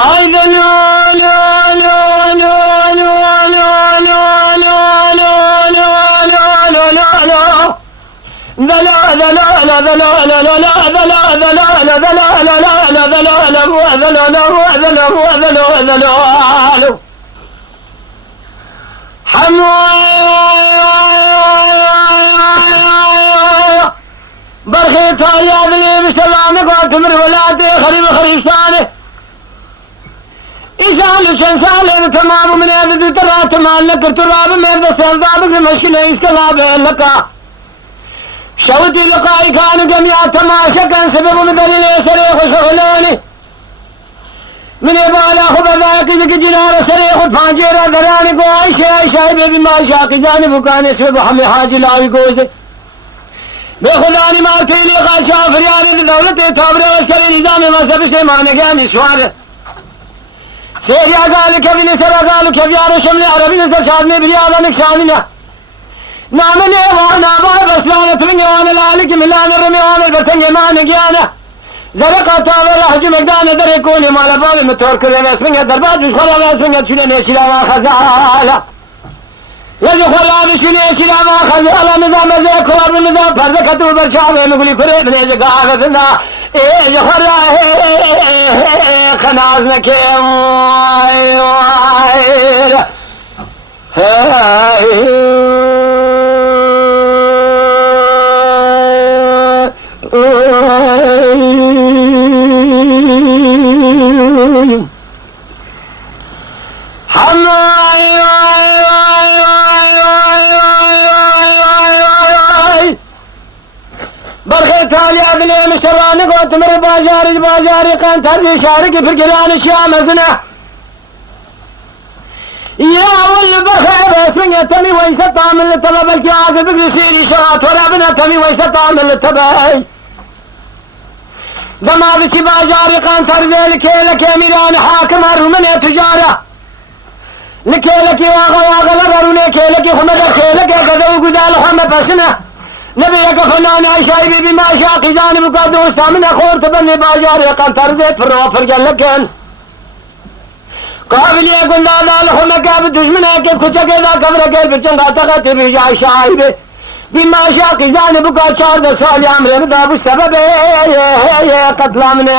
أي لا لا لا لا لا لا لا لا لا لا لا لا لا برخيت يا بني بسلامك واتمر ولاتي خريب خريبسانه إسان شنسان تمام من يد ترى تمام لك تراب من السلطان بمشكلة إسكلاب لك شوتي لقائي كانوا جميع تماشا كان سبب من دليل سريخ وشغلاني من يبالا خبذاك ذك جنار سريخ فانجيرا دراني قو عيشة بيبي ما شاكي جانب وكان سبب حمي حاجي لاوي قوزي بخداني ماركي لي قال شافر يعني دولتي تابري وشكري نظام مذهب سيماني كان سواره سيريا قالك ابن سرى قالك بيار شمل عربي نسر شادني برياضة نكشاننا نعمل وانا باي بسلانة تلني وانا لالك ملان الرمي وانا البرتنج ما نقيانا زرقا تاوى لحج مقدانا دريكوني مالا بابي متور كل مسفنها دربات مش خلا مسفنها تشيني نيشلا ما خزالة يجي خلا بشيني نيشلا ما خزالة نظام زيك وابن النظام فرزكتو برشاوه نقولي كريب نيجي قاعدتنا إيه خلا خنازنا كيم برخيتالي أبلي مشراني قوت مر باجاري كان تربي شاركي في القران الشام زنا يا ول برخي بسمية تمي ويسطع من التبا بالكعاد بقري سيري شغات ورابنا تمي ويسطع من التبا دما بشي باجاري كان تربي لكي ميران حاكم أرمني تجارة لكي واغا لبروني كي خمر كي قدو قدال خمر بسنه نبيك فنان عشايبي بما شاقي جانبك دوستا من أخور تبني باجاري قال تربيت فروا فرقا لكن قابل يقول لا لحمك بدشمنا كيف كتك إذا كبرك بچنغا تغطي بيجا عشايبي بما شاقي جانبك شارد سالي عمري مدابو السبب قتلا من